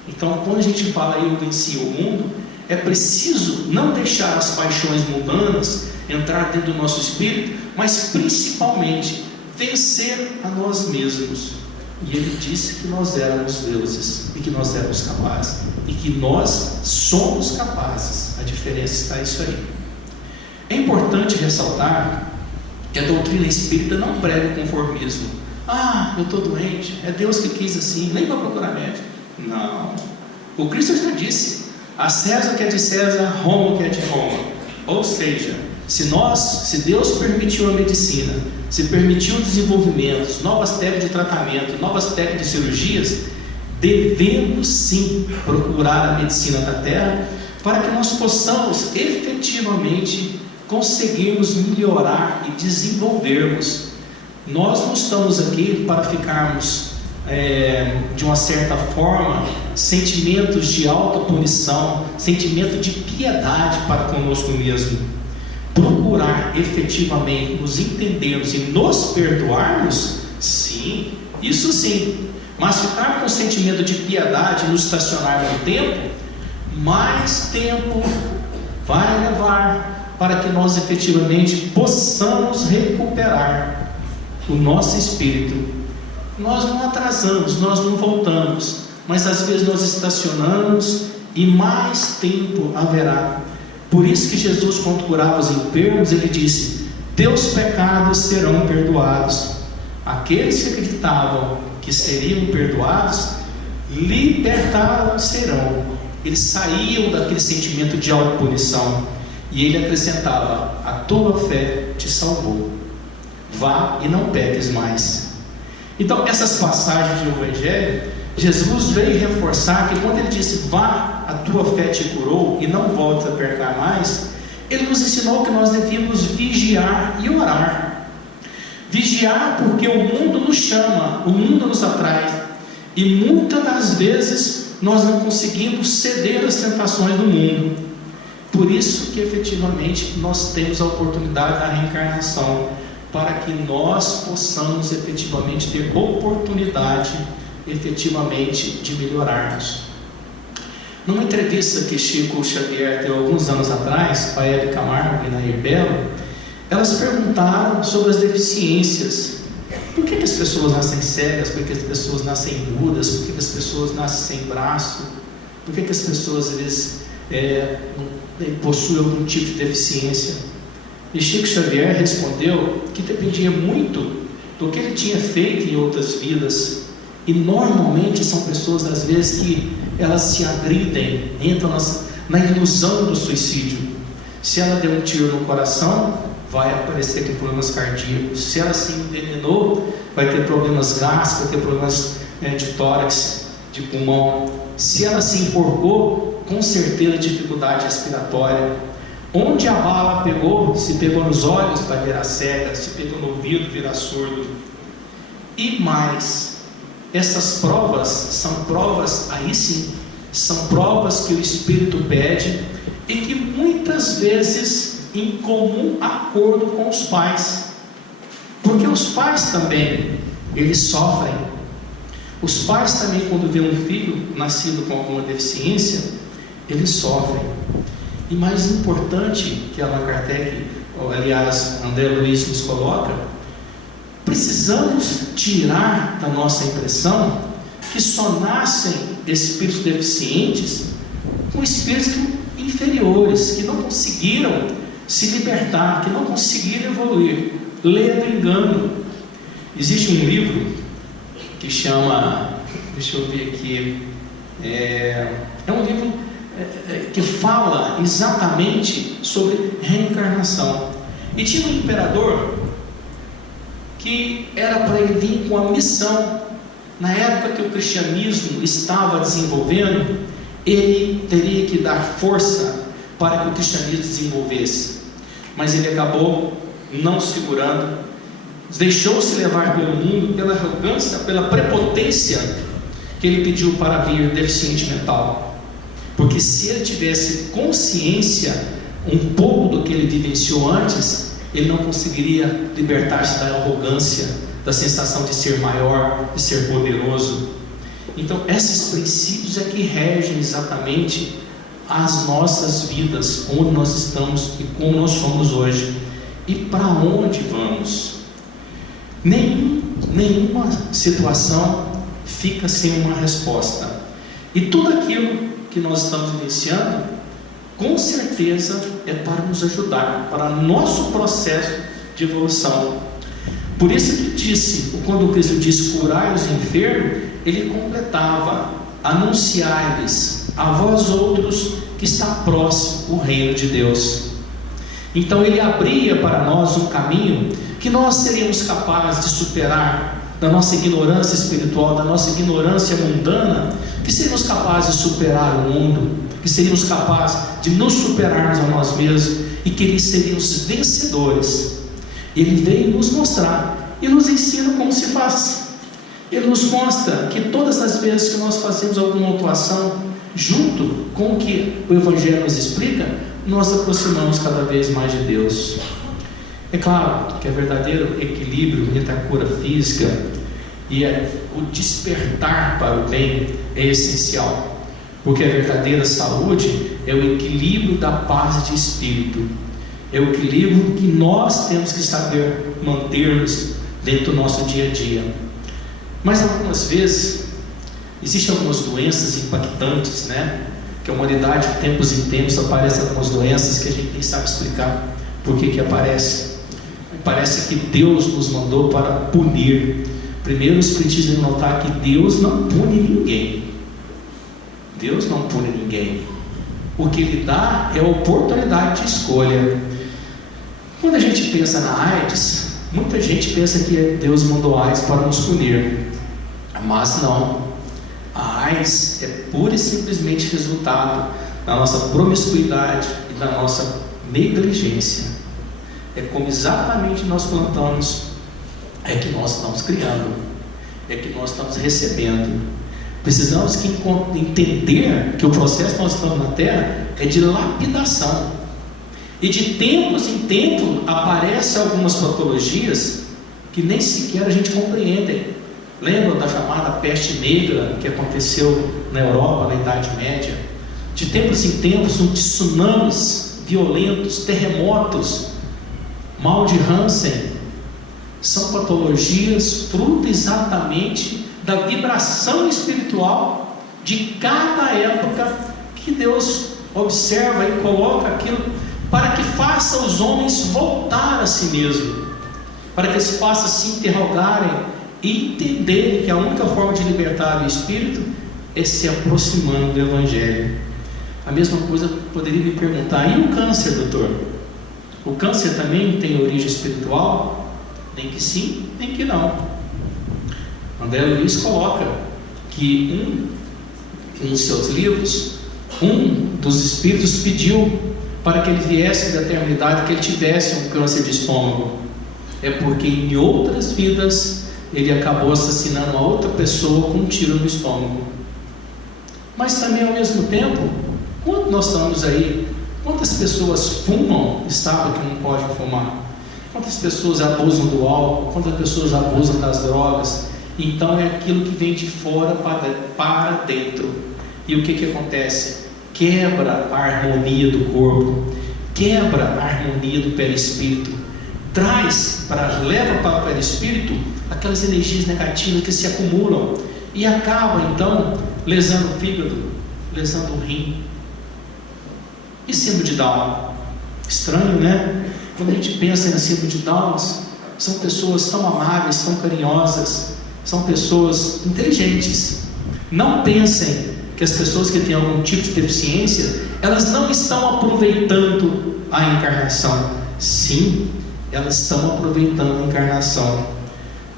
Então, quando a gente fala eu venci o mundo, é preciso não deixar as paixões mundanas entrar dentro do nosso espírito, mas principalmente vencer a nós mesmos. E ele disse que nós éramos deuses e que nós éramos capazes e que nós somos capazes. A diferença está nisso aí. É importante ressaltar que a doutrina espírita não prega o conformismo. Eu estou doente, é Deus que quis assim, nem vou procurar médico. Não. O Cristo já disse: a César que é de César, Roma que é de Roma. Ou seja, se Deus permitiu a medicina, se permitiu desenvolvimentos, novas técnicas de tratamento, novas técnicas de cirurgias, devemos sim procurar a medicina da terra para que nós possamos efetivamente conseguirmos melhorar e desenvolvermos. Nós não estamos aqui para ficarmos de uma certa forma, sentimentos de autopunição, sentimento de piedade para conosco mesmo. Procurar efetivamente nos entendermos e nos perdoarmos, sim, isso sim. Mas ficar com sentimento de piedade e nos estacionar no tempo, mais tempo vai levar para que nós efetivamente possamos recuperar o nosso espírito. Nós não atrasamos, nós não voltamos, mas às vezes nós estacionamos e mais tempo haverá. Por isso que Jesus, quando curava os enfermos, ele disse: teus pecados serão perdoados. Aqueles que acreditavam que seriam perdoados, libertados serão. Eles saíam daquele sentimento de autopunição. E ele acrescentava: a tua fé te salvou. Vá e não peques mais. Então, essas passagens do Evangelho, Jesus veio reforçar que quando ele disse: vá, a tua fé te curou e não voltes a pecar mais, ele nos ensinou que nós devíamos vigiar e orar. Vigiar porque o mundo nos chama, o mundo nos atrai, e muitas das vezes nós não conseguimos ceder às tentações do mundo. Por isso que efetivamente nós temos a oportunidade da reencarnação, para que nós possamos efetivamente ter oportunidade efetivamente de melhorarmos. Numa entrevista que Chico Xavier deu alguns anos atrás para Hebe Camargo e Nair Belo, elas perguntaram sobre as deficiências. Por que as pessoas nascem cegas? Por que as pessoas nascem mudas? Por que as pessoas nascem sem braço? Por que as pessoas às vezes possuem algum tipo de deficiência? E Chico Xavier respondeu que dependia muito do que ele tinha feito em outras vidas. E normalmente são pessoas, às vezes, que elas se agridem, entram na ilusão do suicídio. Se ela deu um tiro no coração, vai aparecer ter problemas cardíacos. Se ela se envenenou, vai ter problemas gástricos, vai ter problemas de tórax, de pulmão. Se ela se enforcou, com certeza dificuldade respiratória. Onde a bala pegou, se pegou nos olhos, vai virar cega, se pegou no ouvido, virar surdo. E mais, essas provas são provas, aí sim, são provas que o Espírito pede e que muitas vezes em comum acordo com os pais, porque os pais também, eles sofrem. Os pais também, quando vê um filho nascido com alguma deficiência, eles sofrem. E mais importante que Allan Kardec, aliás, André Luiz nos coloca, precisamos tirar da nossa impressão que só nascem espíritos deficientes com espíritos inferiores, que não conseguiram se libertar, que não conseguiram evoluir. Leia do engano. Existe um livro que chama, deixa eu ver aqui, é um livro que fala exatamente sobre reencarnação. E tinha um imperador que era para ele vir com a missão. Na época que o cristianismo estava desenvolvendo, ele teria que dar força para que o cristianismo desenvolvesse, mas ele acabou não segurando, deixou-se levar pelo mundo, pela arrogância, pela prepotência que ele pediu para vir deficiente mental. Porque se ele tivesse consciência um pouco do que ele vivenciou antes, ele não conseguiria libertar-se da arrogância, da sensação de ser maior, de ser poderoso. Então, esses princípios é que regem exatamente as nossas vidas, onde nós estamos e como nós somos hoje e para onde vamos. Nenhuma situação fica sem uma resposta, e tudo aquilo que nós estamos vivenciando, com certeza é para nos ajudar, para nosso processo de evolução. Por isso que disse, quando Cristo disse curai os enfermos, ele completava: anunciai-lhes a vós outros que está próximo o reino de Deus. Então ele abria para nós um caminho que nós seríamos capazes de superar, da nossa ignorância espiritual, da nossa ignorância mundana, que seríamos capazes de superar o mundo, que seríamos capazes de nos superarmos a nós mesmos e que seríamos vencedores. Ele veio nos mostrar e nos ensina como se faz. Ele nos mostra que todas as vezes que nós fazemos alguma atuação junto com o que o Evangelho nos explica, nós aproximamos cada vez mais de Deus. É claro que é verdadeiro equilíbrio entre a cura física e o despertar para o bem é essencial, porque a verdadeira saúde é o equilíbrio da paz de espírito, é o equilíbrio que nós temos que saber manter-nos dentro do nosso dia a dia. Mas algumas vezes existem algumas doenças impactantes, né? Que a humanidade, de tempos em tempos, aparecem algumas doenças que a gente nem sabe explicar por que aparece. Parece que Deus nos mandou para punir. Primeiro, os espiritistas devem notar que Deus não pune ninguém. Deus não pune ninguém. O que Ele dá é a oportunidade de escolha. Quando a gente pensa na AIDS, muita gente pensa que Deus mandou a AIDS para nos punir. Mas não. A AIDS é pura e simplesmente resultado da nossa promiscuidade e da nossa negligência. É como exatamente nós plantamos, é que nós estamos criando, é que nós estamos recebendo. Precisamos entender que o processo que nós estamos na Terra é de lapidação. E de tempos em tempos aparecem algumas patologias que nem sequer a gente compreende. Lembra da chamada peste negra que aconteceu na Europa na Idade Média? De tempos em tempos, tsunamis violentos, terremotos, mal de Hansen, são patologias fruto exatamente da vibração espiritual de cada época que Deus observa e coloca aquilo para que faça os homens voltar a si mesmo, para que eles possam se interrogarem e entenderem que a única forma de libertar o espírito é se aproximando do Evangelho. A mesma coisa poderia me perguntar: e o câncer, doutor? O câncer também tem origem espiritual? Nem que sim, nem que não. André Luiz coloca que em um dos seus livros, um dos espíritos pediu para que ele viesse da eternidade, que ele tivesse um câncer de estômago. É porque em outras vidas ele acabou assassinando uma outra pessoa com um tiro no estômago. Mas também ao mesmo tempo, quando nós estamos aí, quantas pessoas fumam e sabem que não pode fumar? Quantas pessoas abusam do álcool? Quantas pessoas abusam das drogas? Então é aquilo que vem de fora para dentro. E o que acontece? Quebra a harmonia do corpo, quebra a harmonia do perispírito, leva para o perispírito aquelas energias negativas que se acumulam e acaba então lesando o fígado, lesando o rim. E síndrome de Down? Estranho, né? Quando a gente pensa em síndrome de Down, são pessoas tão amáveis, tão carinhosas, são pessoas inteligentes. Não pensem que as pessoas que têm algum tipo de deficiência, elas não estão aproveitando a encarnação. Sim, elas estão aproveitando a encarnação.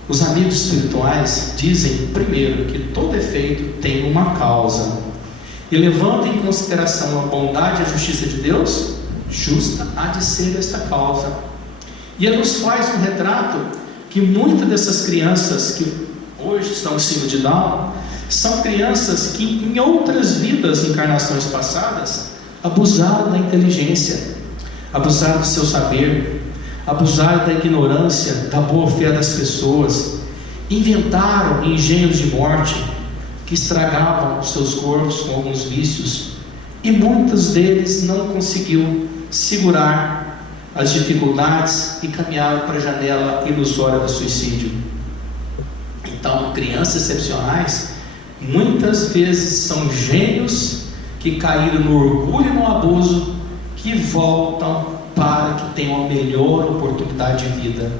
Os amigos espirituais dizem, primeiro, que todo efeito tem uma causa, e levando em consideração a bondade e a justiça de Deus, justa há de ser esta causa. E ele nos faz um retrato que muitas dessas crianças que hoje estão em síndrome de Down são crianças que em outras vidas, encarnações passadas, abusaram da inteligência, abusaram do seu saber, abusaram da ignorância, da boa fé das pessoas, inventaram engenhos de morte que estragavam os seus corpos com alguns vícios, e muitos deles não conseguiu segurar as dificuldades e caminharam para a janela ilusória do suicídio. Então, crianças excepcionais muitas vezes são gênios que caíram no orgulho e no abuso, que voltam para que tenham uma melhor oportunidade de vida,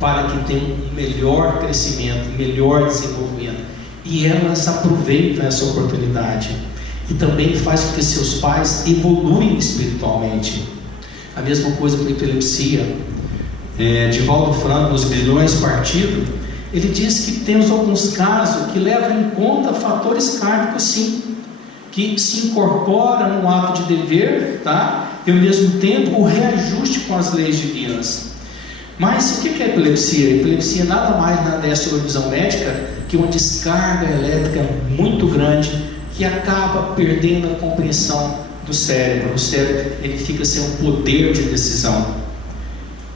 para que tenham um melhor crescimento, melhor desenvolvimento, e elas aproveitam essa oportunidade, e também faz com que seus pais evoluem espiritualmente. A mesma coisa com a epilepsia. Divaldo Franco, nos Grilhões Partido, ele diz que temos alguns casos que levam em conta fatores kármicos, sim, que se incorporam no ato de dever, tá? E ao mesmo tempo o reajuste com as leis divinas. Mas o que é epilepsia? A epilepsia nada mais nada é a sua visão médica que uma descarga elétrica muito grande que acaba perdendo a compreensão do cérebro. O cérebro, ele fica sem um poder de decisão.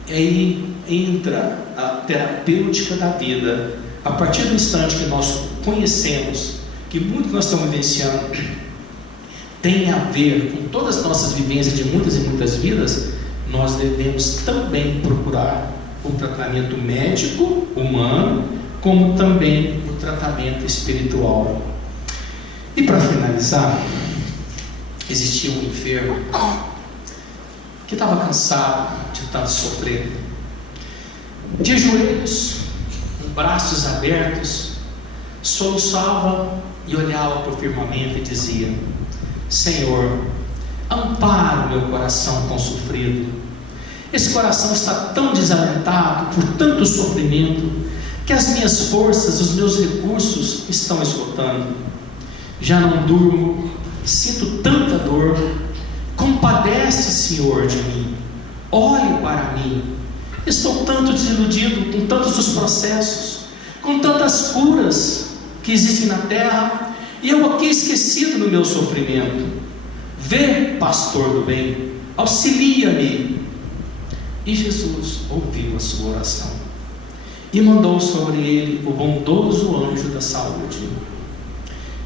E aí entra a terapêutica da vida. A partir do instante que nós conhecemos que muito que nós estamos vivenciando tem a ver com todas as nossas vivências de muitas e muitas vidas, nós devemos também procurar o tratamento médico humano, como também o tratamento espiritual. E para finalizar, existia um enfermo que estava cansado de tanto sofrer, de joelhos, com braços abertos, soluçava e olhava para o firmamento e dizia: Senhor, ampara o meu coração tão sofrido. Esse coração está tão desalentado por tanto sofrimento, que as minhas forças, os meus recursos estão esgotando. Já não durmo, sinto tanta dor. Compadece, Senhor, de mim. Olhe para mim. Estou tanto desiludido com tantos os processos, com tantas curas que existem na terra, e eu aqui esquecido no meu sofrimento. Vê, pastor do bem, auxilia-me. E Jesus ouviu a sua oração e mandou sobre ele o bondoso anjo da saúde.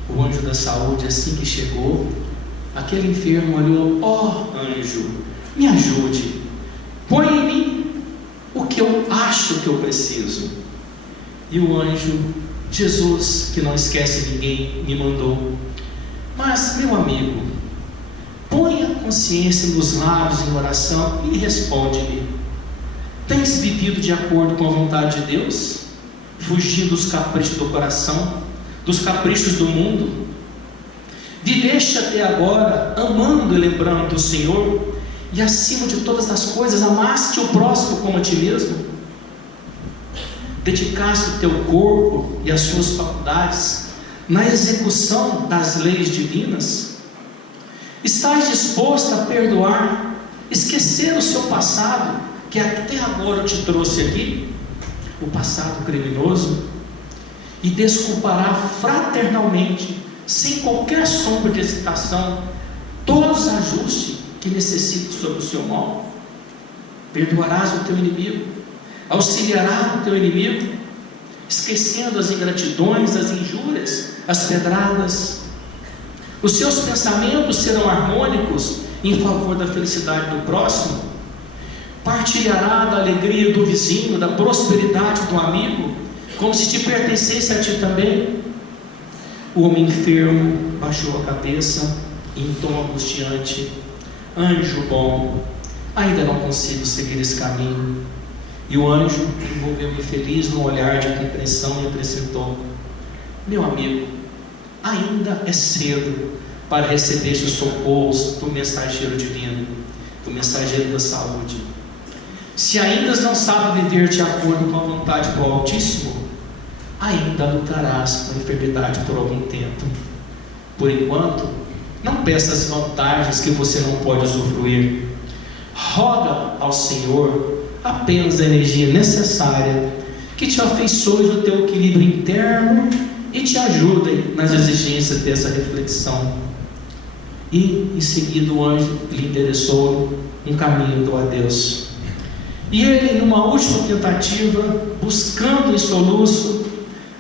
O anjo da saúde, assim que chegou, aquele enfermo olhou: ó anjo, me ajude, põe em mim o que eu acho que eu preciso. E o anjo, Jesus, que não esquece ninguém, me mandou: mas meu amigo, põe a consciência nos lábios em oração e responde-me: tens vivido de acordo com a vontade de Deus, fugindo dos caprichos do coração, dos caprichos do mundo? Viveste até agora amando e lembrando do Senhor, e acima de todas as coisas amaste o próximo como a ti mesmo? Dedicaste o teu corpo e as suas faculdades na execução das leis divinas? Estás disposto a perdoar, esquecer o seu passado, que até agora eu te trouxe aqui, o passado criminoso, e desculpará fraternalmente, sem qualquer sombra de hesitação, todos os ajustes que necessite sobre o seu mal? Perdoarás o teu inimigo, auxiliarás o teu inimigo, esquecendo as ingratidões, as injúrias, as pedradas. Os seus pensamentos serão harmônicos em favor da felicidade do próximo? Partilhará da alegria do vizinho, da prosperidade do amigo, como se te pertencesse a ti também? O homem enfermo baixou a cabeça e em tom angustiante: anjo bom, ainda não consigo seguir esse caminho. E o anjo envolveu-me feliz num olhar de compreensão e acrescentou: meu amigo, ainda é cedo para receber os socorros do mensageiro divino, do mensageiro da saúde. Se ainda não sabe viver de acordo com a vontade do Altíssimo, ainda lutarás com a enfermidade por algum tempo. Por enquanto, não peça as vantagens que você não pode usufruir. Roga ao Senhor apenas a energia necessária, que te afeiçoe do teu equilíbrio interno e te ajudem nas exigências dessa reflexão. E em seguida o anjo lhe endereçou um caminho do adeus. E ele, numa última tentativa, buscando em soluço,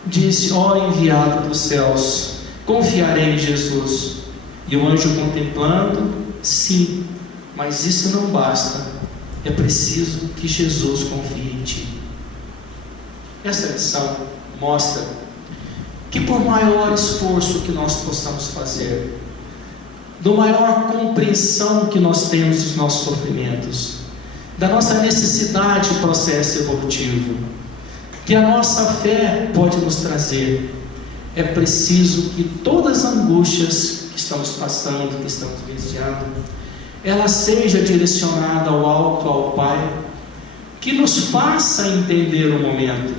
disse: ó enviado dos céus, confiarei em Jesus. E o anjo, contemplando: sim, mas isso não basta, é preciso que Jesus confie em ti. Essa lição mostra que, por maior esforço que nós possamos fazer, do maior compreensão que nós temos dos nossos sofrimentos, da nossa necessidade de processo evolutivo, que a nossa fé pode nos trazer, é preciso que todas as angústias que estamos passando, que estamos vivenciando, ela seja direcionada ao alto, ao Pai, que nos faça entender o momento,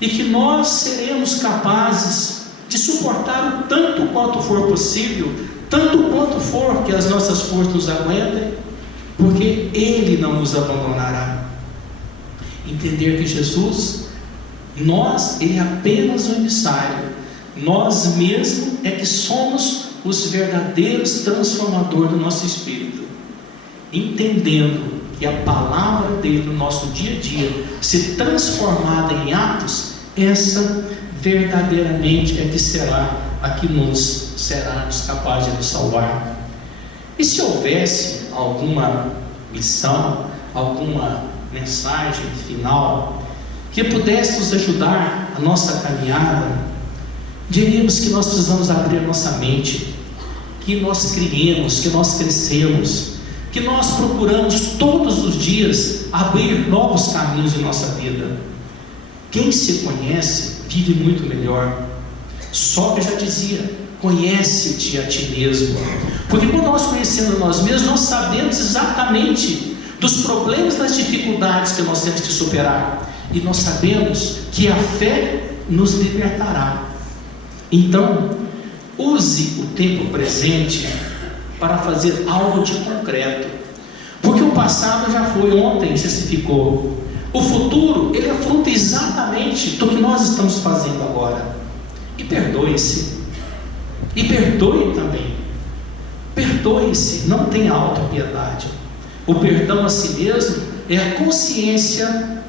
e que nós seremos capazes de suportar o tanto quanto for possível, tanto quanto for que as nossas forças nos aguentem, porque Ele não nos abandonará. Entender que Jesus, Ele é apenas o emissário, nós mesmos é que somos os verdadeiros transformadores do nosso espírito, entendendo que a palavra dele no nosso dia a dia, se transformada em atos, essa verdadeiramente é que será a que será capaz de nos salvar. E se houvesse alguma lição, alguma mensagem final que pudesse nos ajudar a nossa caminhada, diríamos que nós precisamos abrir a nossa mente, que nós criemos, que nós crescemos, que nós procuramos todos os dias abrir novos caminhos em nossa vida. Quem se conhece vive muito melhor. Sócrates já dizia: conhece-te a ti mesmo, porque quando nós conhecemos nós mesmos, nós sabemos exatamente dos problemas, das dificuldades que nós temos que superar, e nós sabemos que a fé nos libertará. Então, use o tempo presente para fazer algo de concreto, porque o passado já foi, ontem já se ficou. O futuro, ele é fruto exatamente do que nós estamos fazendo agora. E perdoe-se, e perdoe também. Perdoe-se, não tenha autopiedade. O perdão a si mesmo é a consciência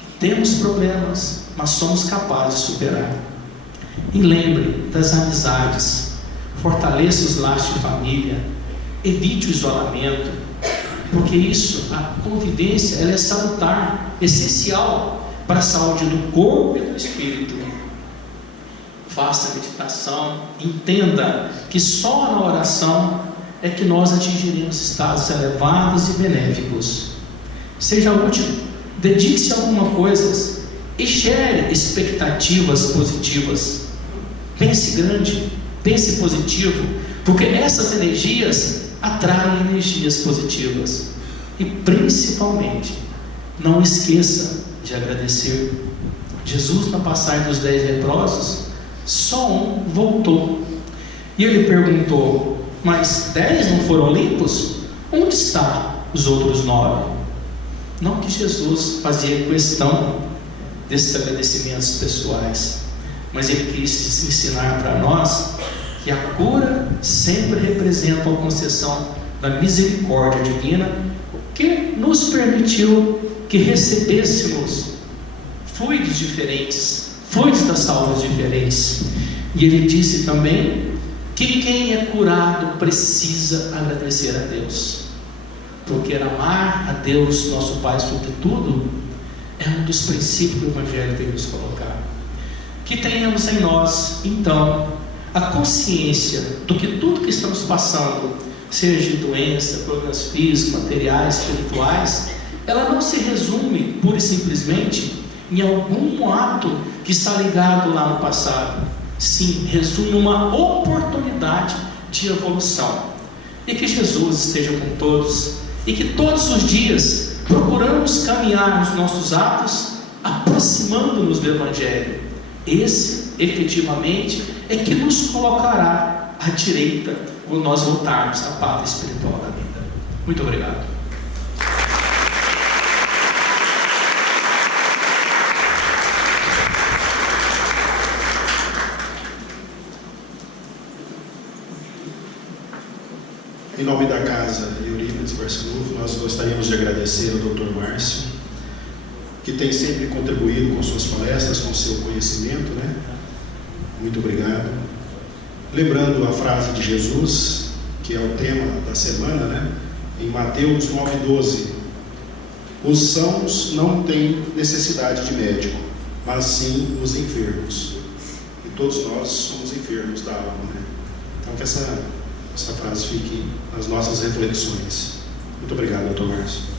que temos problemas, mas somos capazes de superar. E lembre das amizades, fortaleça os laços de família, evite o isolamento, porque isso, a convivência, ela é salutar, essencial para a saúde do corpo e do espírito. Faça meditação, entenda que só na oração é que nós atingiremos estados elevados e benéficos. Seja útil, dedique-se a alguma coisa e gere expectativas positivas. Pense grande, pense positivo, porque essas energias atraem energias positivas. E principalmente, não esqueça de agradecer. Jesus, na passagem dos 10 leprosos, só um voltou, e ele perguntou: mas 10 não foram limpos? Onde estão os outros 9? Não que Jesus fazia questão desses agradecimentos pessoais, mas ele quis ensinar para nós que a cura sempre representa a concessão da misericórdia divina, que nos permitiu que recebêssemos fluidos diferentes, fluidos da saúde diferentes. E ele disse também que quem é curado precisa agradecer a Deus, porque amar a Deus, nosso Pai, sobretudo, é um dos princípios que o Evangelho tem nos colocar. Que tenhamos em nós, então, a consciência do que tudo que estamos passando, seja de doença, problemas físicos, materiais, espirituais, ela não se resume pura e simplesmente em algum ato que está ligado lá no passado. Sim, resume uma oportunidade de evolução. E que Jesus esteja com todos, e que todos os dias procuramos caminhar nos nossos atos, aproximando-nos do Evangelho. Esse, efetivamente, é que nos colocará à direita quando nós voltarmos à pátria espiritual da vida. Muito obrigado. Em nome da Casa Eurípides Barçanufo, nós gostaríamos de agradecer ao Dr. Márcio, que tem sempre contribuído com suas palestras, com seu conhecimento, né? Muito obrigado. Lembrando a frase de Jesus, que é o tema da semana, né? Em Mateus 9,12: os sãos não têm necessidade de médico, mas sim os enfermos. E todos nós somos enfermos da alma, né? Então que essa frase fique nas nossas reflexões. Muito obrigado, Dr. Márcio.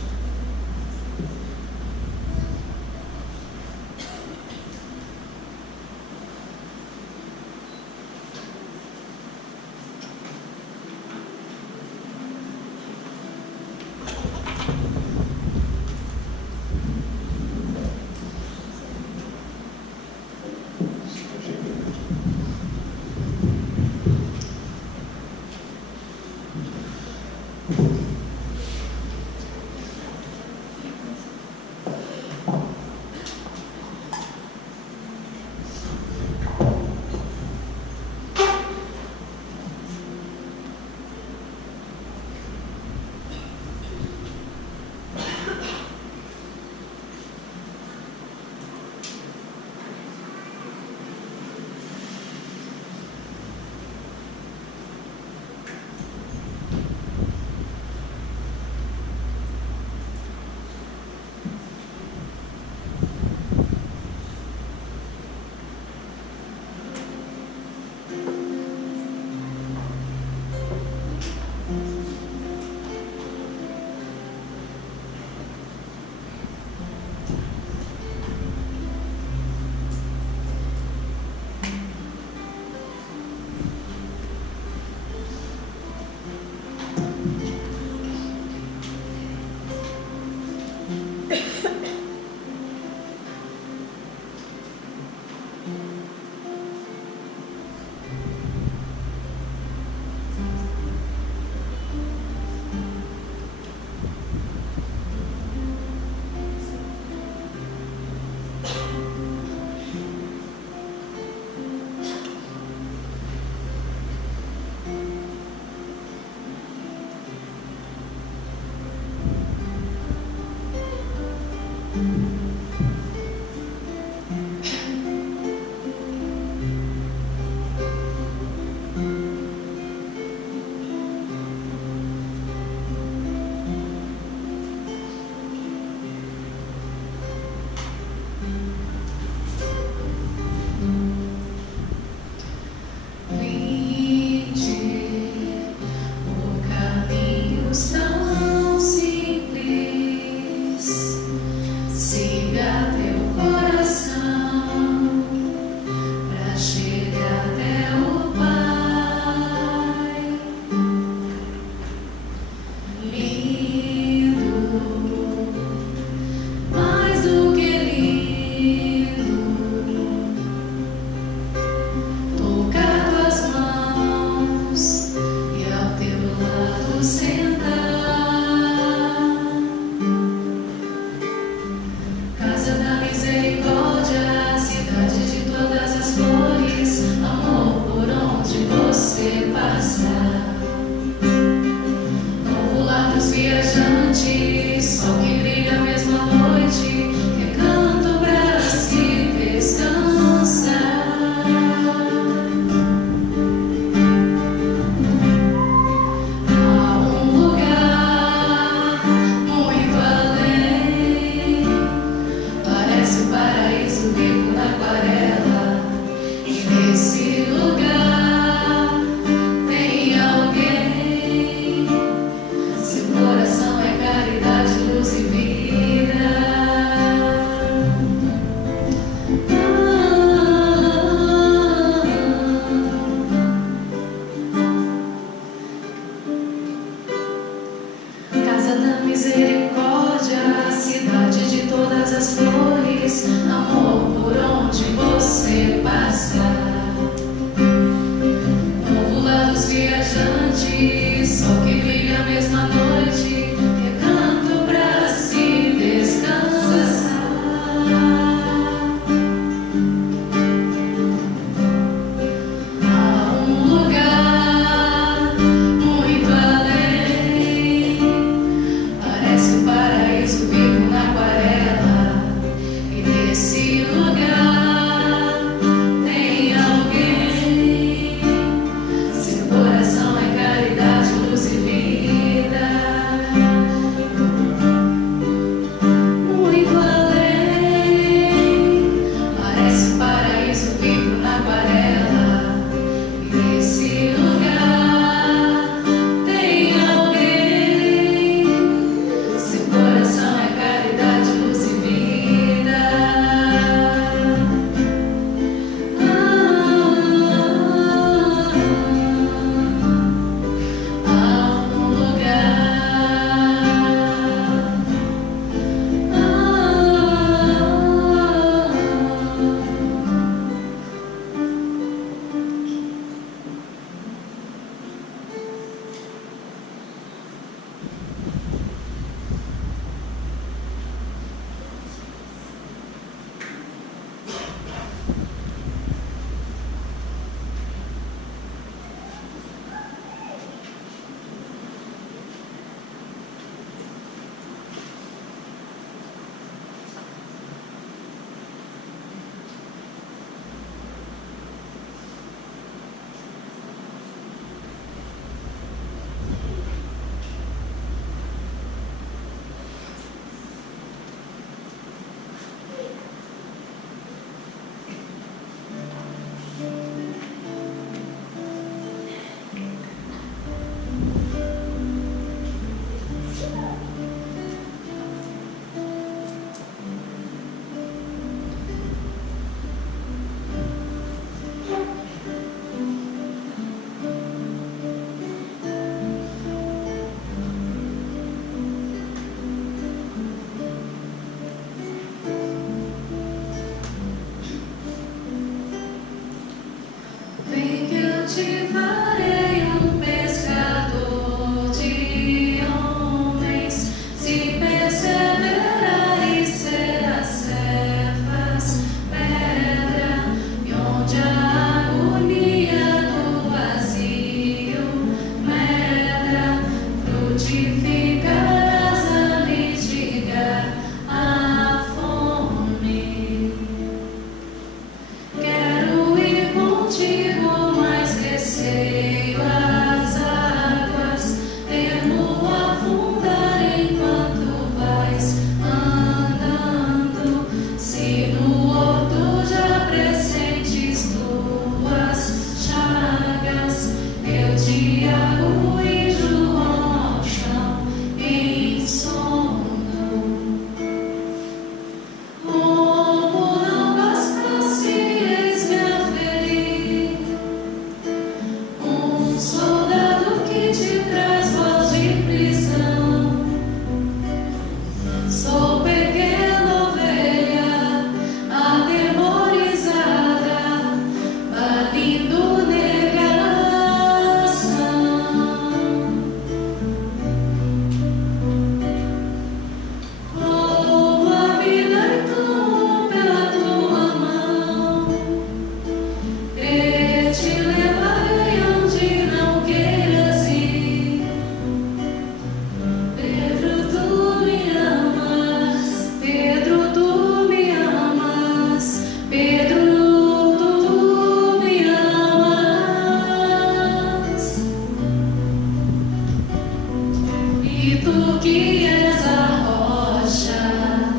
Tu que és a rocha,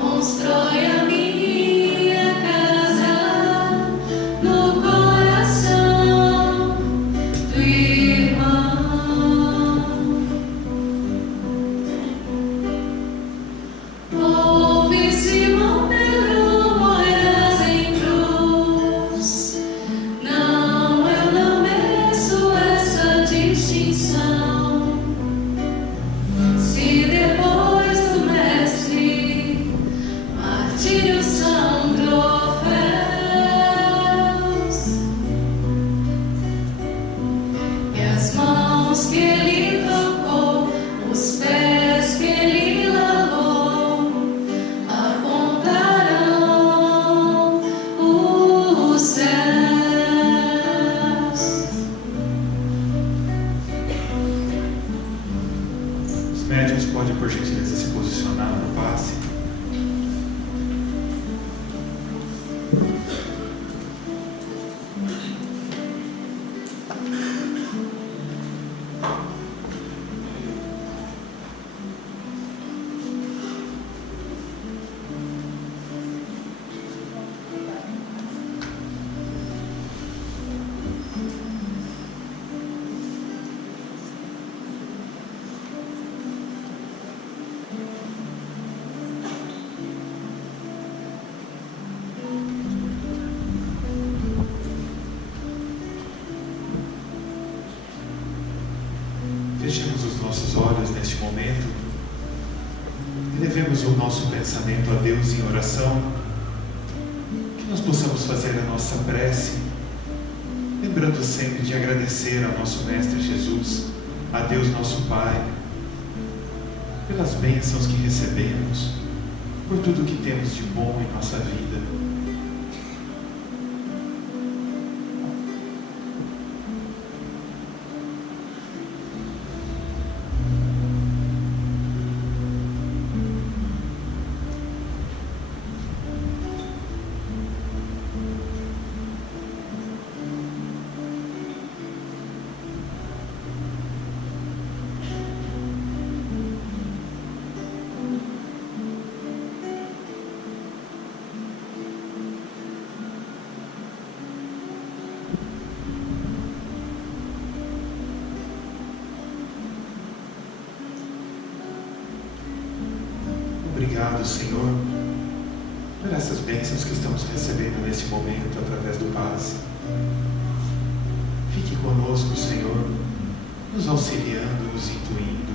constrói a minha casa no coração do irmão. Ouve, Simão Pedro, moirás em cruz. Não, eu não mereço essa distinção. Se depois do mestre martírio são troféus, e as mãos que ele tocou, os pés que ele lavou, apontarão os céus. Os médiuns podem, por gentileza, se posicionar no passe. Fechemos os nossos olhos neste momento, elevemos o nosso pensamento a Deus em oração, que nós possamos fazer a nossa prece, lembrando sempre de agradecer ao nosso Mestre Jesus, a Deus nosso Pai, pelas bênçãos que recebemos, por tudo que temos de bom em nossa vida. Obrigado, Senhor, por essas bênçãos que estamos recebendo nesse momento através do passe. Fique conosco, Senhor, nos auxiliando, nos intuindo,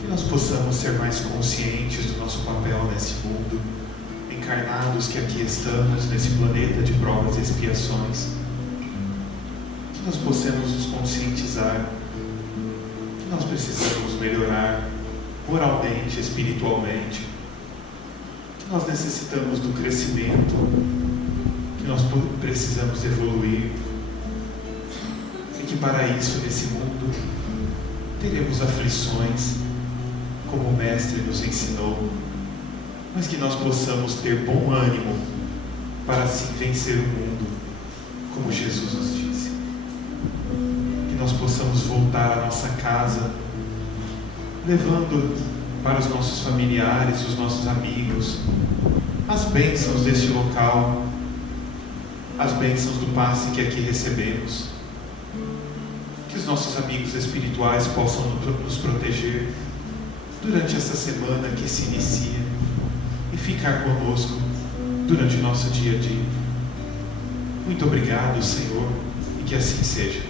que nós possamos ser mais conscientes do nosso papel nesse mundo, encarnados que aqui estamos nesse planeta de provas e expiações, que nós possamos nos conscientizar que nós precisamos melhorar moralmente, espiritualmente, que nós necessitamos do crescimento, que nós precisamos evoluir, e que para isso, nesse mundo, teremos aflições, como o Mestre nos ensinou, mas que nós possamos ter bom ânimo para assim vencer o mundo, como Jesus nos disse. Que nós possamos voltar à nossa casa, levando para os nossos familiares, os nossos amigos, as bênçãos deste local, as bênçãos do passe que aqui recebemos. Que os nossos amigos espirituais possam nos proteger durante essa semana que se inicia e ficar conosco durante o nosso dia a dia. Muito obrigado, Senhor, e que assim seja.